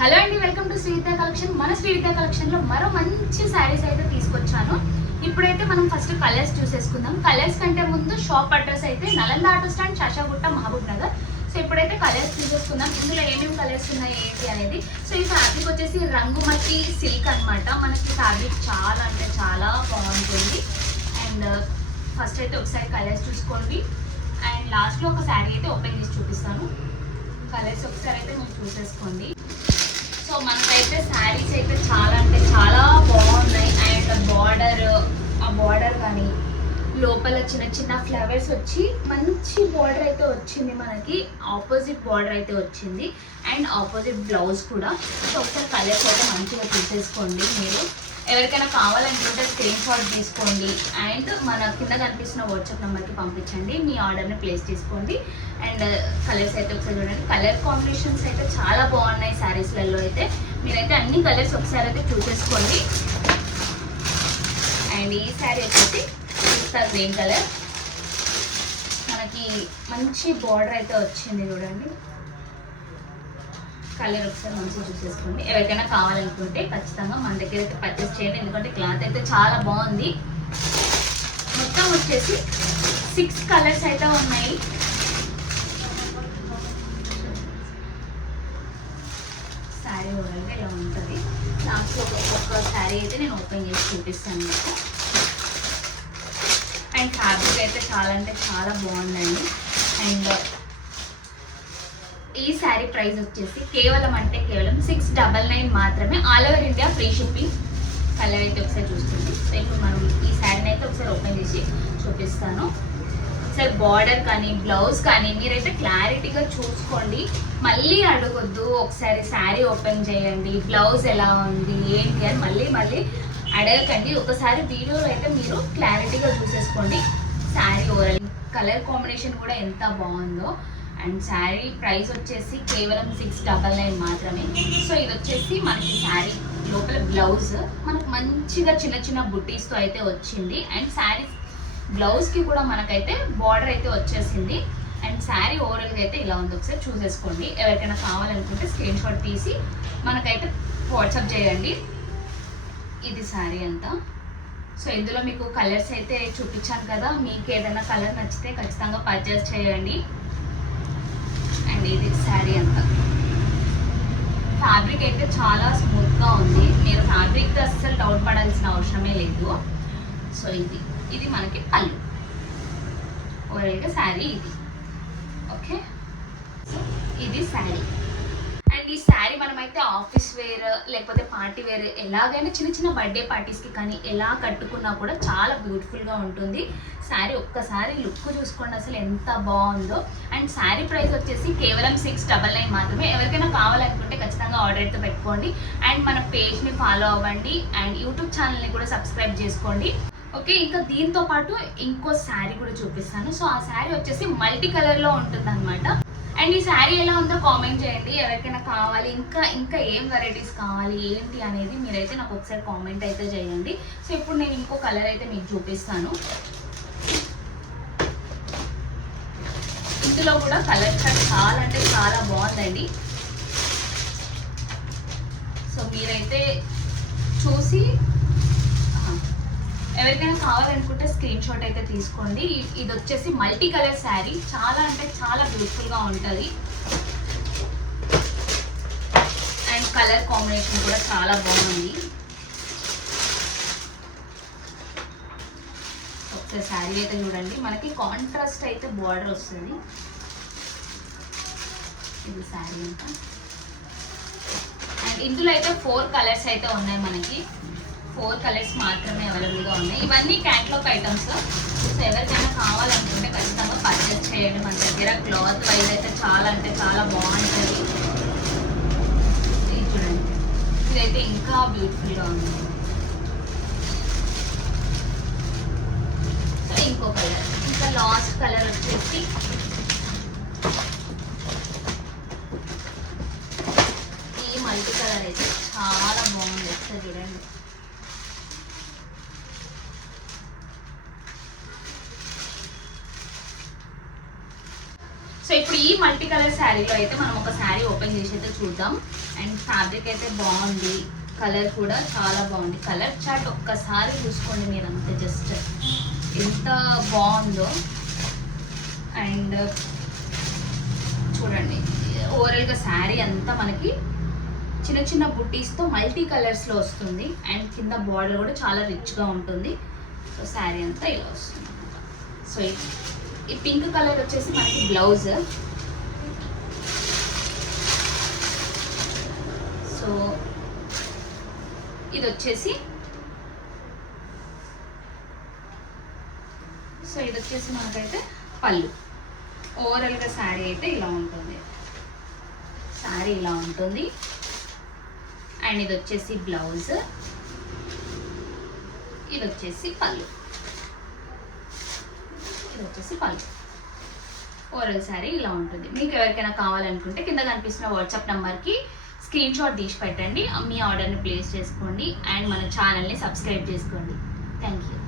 Hello అండి welcome to శ్రీవిత collection. మన శ్రీవిత కలెక్షన్లో మరో మంచి శారీస్ అయితే తీసుకొచ్చాను. ఇప్పుడైతే మనం ఫస్ట్ కలర్స్ చూసేసుకుందాం. కలర్స్ కంటే ముందు షాప్ అడ్రస్ అయితే Nalanda auto stand Shashagutta Mahabubnagar. So ఇప్పుడైతే కలర్స్ చూసేసుకుందాం. ఇందులో ఏమేమి కలర్స్ ఉన్నాయి ఏంటి అనేది. సో ఈ ఫ్యాబ్రిక్ వచ్చేసి రంగుమతి సిల్క్ అన్నమాట. మనకి ఫ్యాబ్రిక్ చాలా అంటే చాలా బాగుంటుంది. అండ్ ఫస్ట్ అయితే ఒకసారి కలర్స్ చూసుకోండి. అండ్ లాస్ట్లో ఒక శారీ అయితే ఓపెన్ చేసి చూపిస్తాను. కలర్స్ ఒకసారి అయితే మీరు చూసేసుకోండి. మనకైతే శారీస్ అయితే చాలా అంటే చాలా బాగున్నాయి అండ్ బార్డర్ ఆ బార్డర్ కానీ లోపల చిన్న చిన్న ఫ్లవర్స్ వచ్చి మంచి బార్డర్ అయితే వచ్చింది మనకి. ఆపోజిట్ బార్డర్ అయితే వచ్చింది. అండ్ ఆపోజిట్ బ్లౌజ్ కూడా. సో ఒకసారి కలర్స్ అయితే మంచిగా చూసేసుకోండి మీరు. ఎవరికైనా కావాలనుకుంటే స్క్రీన్ షాట్ తీసుకోండి. అండ్ మన కింద కనిపిస్తున్న వాట్సాప్ నెంబర్కి పంపించండి. మీ ఆర్డర్ని ప్లేస్ చేసుకోండి. అండ్ కలర్స్ అయితే ఒకసారి చూడండి. కలర్ కాంబినేషన్స్ అయితే చాలా బాగున్నాయి శారీస్లలో అయితే. మీరైతే అన్ని కలర్స్ ఒకసారి అయితే చూసేసుకోండి. అండ్ ఈ శారీ వచ్చేసి పిస్తా గ్రీన్ కలర్? మనకి మంచి బార్డర్ అయితే వచ్చింది చూడండి. కలర్ ఒకసారి మంచిగా చూసేసుకోండి ఎవరికైనా కావాలనుకుంటే ఖచ్చితంగా మన దగ్గర అయితే పర్చేస్ చేయండి. ఎందుకంటే క్లాత్ అయితే చాలా బాగుంది. మొత్తం వచ్చేసి సిక్స్ కలర్స్ అయితే ఉన్నాయి. శారీ చూడండి ఇలా ఉంటుంది. లాస్ట్ ఒక్కొక్క శారీ అయితే నేను ఓపెన్ చేసి చూపిస్తాను మీకు. అండ్ ఫ్యాబ్రిక్ అయితే చాలా అంటే చాలా బాగుందండి అండ్ ఈ శారీ ప్రైస్ వచ్చేసి కేవలం అంటే కేవలం సిక్స్ డబల్ నైన్ మాత్రమే. All over India free shipping colour అయితే ఒకసారి చూస్తుంది సో ఇప్పుడు మనం ఈ శారీని అయితే ఒకసారి ఓపెన్ చేసి చూపిస్తాను. ఒకసారి బార్డర్ కానీ బ్లౌజ్ కానీ మీరైతే క్లారిటీగా చూసుకోండి. మళ్ళీ అడగొద్దు ఒకసారి శారీ ఓపెన్ చేయండి. బ్లౌజ్ ఎలా ఉంది ఏంటి అని మళ్ళీ మళ్ళీ అడగకండి. ఒకసారి వీడియోలో అయితే మీరు క్లారిటీగా చూసేసుకోండి. శారీ ఓవరాల్ కలర్ కాంబినేషన్ కూడా ఎంత బాగుందో. అండ్ శారీ ప్రైస్ వచ్చేసి కేవలం సిక్స్ డబల్ నైన్ మాత్రమే. సో ఇది వచ్చేసి మనకి శారీ లోపల బ్లౌజ్ మనకు మంచిగా చిన్న చిన్న బుట్టీస్తో అయితే వచ్చింది. అండ్ శారీ బ్లౌజ్కి కూడా మనకైతే బార్డర్ అయితే వచ్చేసింది. అండ్ శారీ ఓవరాల్గా అయితే ఇలా ఉంది. ఒకసారి చూసేసుకోండి. ఎవరికైనా కావాలనుకుంటే స్క్రీన్ షాట్ తీసి మనకైతే వాట్సాప్ చేయండి. ఇది శారీ అంతా సో ఇందులో మీకు కలర్స్ అయితే చూపించాను కదా. మీకు ఏదైనా కలర్ నచ్చితే ఖచ్చితంగా పర్చేస్ చేయండి. అండ్ ఇది శారీ అంతా ఫ్యాబ్రిక్ అయితే చాలా స్మూత్గా ఉంది. మీరు ఫ్యాబ్రిక్ అస్సలు డౌట్ పడాల్సిన అవసరమే లేదు. సో ఇది. ఇది మనకి పళ్ళు. ఓవరాల్గా శారీ ఇది. ఓకే సో ఇది శారీ శారీ మనమైతే ఆఫీస్ వేర్ లేకపోతే పార్టీ వేర్ ఎలాగైనా చిన్న చిన్న బర్త్డే పార్టీస్కి కానీ ఎలా కట్టుకున్నా కూడా చాలా బ్యూటిఫుల్గా ఉంటుంది. శారీ ఒక్కసారి లుక్ చూసుకోండి అసలు ఎంత బాగుందో. అండ్ శారీ ప్రైస్ వచ్చేసి కేవలం సిక్స్ డబల్ నైన్ మాత్రమే. ఎవరికైనా కావాలనుకుంటే ఖచ్చితంగా ఆర్డర్ అయితే పెట్టుకోండి. అండ్ మన పేజ్ని ఫాలో అవ్వండి. అండ్ యూట్యూబ్ ఛానల్ని కూడా సబ్స్క్రైబ్ చేసుకోండి. ఓకే ఇంకా దీంతో పాటు ఇంకో శారీ కూడా చూపిస్తాను. సో ఆ శారీ వచ్చేసి మల్టీ కలర్లో ఉంటుంది అనమాట ఈ శారీ ఎలా ఉందో కామెంట్ చేయండి. ఎవరికైనా కావాలి ఇంకా ఇంకా ఏం వెరైటీస్ కావాలి ఏంటి అనేది మీరైతే నాకు ఒకసారి కామెంట్ అయితే చేయండి. సో ఇప్పుడు నేను ఇంకో కలర్ అయితే మీకు చూపిస్తాను. ఇందులో కూడా కలర్ కట్ చాలా అంటే చాలా బాగుందండి. సో మీరైతే చూసి కావాలనుకుంటే స్క్రీన్ షాట్ అయితే తీసుకోండి. ఇది వచ్చేసి మల్టీ కలర్ శారీ చాలా అంటే చాలా బ్యూటిఫుల్గా ఉంటుంది. అండ్ కలర్ కాంబినేషన్ కూడా చాలా బాగుంది. ఒకసారి శారీ అయితే చూడండి. మనకి కాంట్రాస్ట్ అయితే బార్డర్ వస్తుంది. ఇది శారీ అంతా అండ్ ఇందులో అయితే ఫోర్ కలర్స్ అయితే ఉన్నాయి మనకి. ఫోర్ కలర్స్ మాత్రమే అవైలబుల్గా ఉన్నాయి. ఇవన్నీ క్యాట్లాగ్ ఐటమ్స్ సో ఎవరికైనా కావాలనుకుంటే ఖచ్చితంగా పర్చేస్ చేయండి. మన దగ్గర క్లాత్ వైజ్ అయితే చాలా అంటే చాలా బాగుంటుంది. ఇది చూడండి. ఇదైతే ఇంకా బ్యూటిఫుల్గా ఉంది. సో ఇంకో కలర్ ఇంకా లాస్ట్ కలర్ వచ్చేసి ఈ మల్టీ కలర్ అయితే చాలా బాగుంది ఒకసారి చూడండి సో ఇప్పుడు ఈ మల్టీ కలర్ శారీలో అయితే మనం ఒక శారీ ఓపెన్ చేసి అయితే చూద్దాం. అండ్ ఫ్యాబ్రిక్ అయితే బాగుంది. కలర్ కూడా చాలా బాగుంది. కలర్ చాట్ ఒక్కసారి చూసుకోండి మీరు అంతే జస్ట్ ఎంత బాగుందో. అండ్ చూడండి. ఓవరాల్గా శారీ అంతా మనకి చిన్న చిన్న బుట్టీస్తో మల్టీ కలర్స్లో వస్తుంది. అండ్ కింద బార్డర్ కూడా చాలా రిచ్గా ఉంటుంది. సో శారీ అంతా ఇలా వస్తుంది. సో ఈ- పింక్ కలర్ వచ్చేసి మనకి బ్లౌజ్. సో ఇది వచ్చేసి సో ఇది వచ్చేసి మనకైతే పళ్ళు. ఓవరాల్గా శారీ అయితే ఇలా ఉంటుంది. శారీ ఇలా ఉంటుంది. అండ్ ఇది వచ్చేసి బ్లౌజ్. ఇది వచ్చేసి పళ్ళు. ఇది వచ్చేసి పళ్ళు. ఓరల్ శారీ ఇలా ఉంటుంది. మీకు ఎవరికైనా కావాలనుకుంటే కింద కనిపిస్తున్న వాట్సాప్ నెంబర్కి స్క్రీన్ షాట్ తీసి పెట్టండి. మీ ఆర్డర్ని ప్లేస్ చేసుకోండి. అండ్ మన ఛానల్ని సబ్స్క్రైబ్ చేసుకోండి. Thank you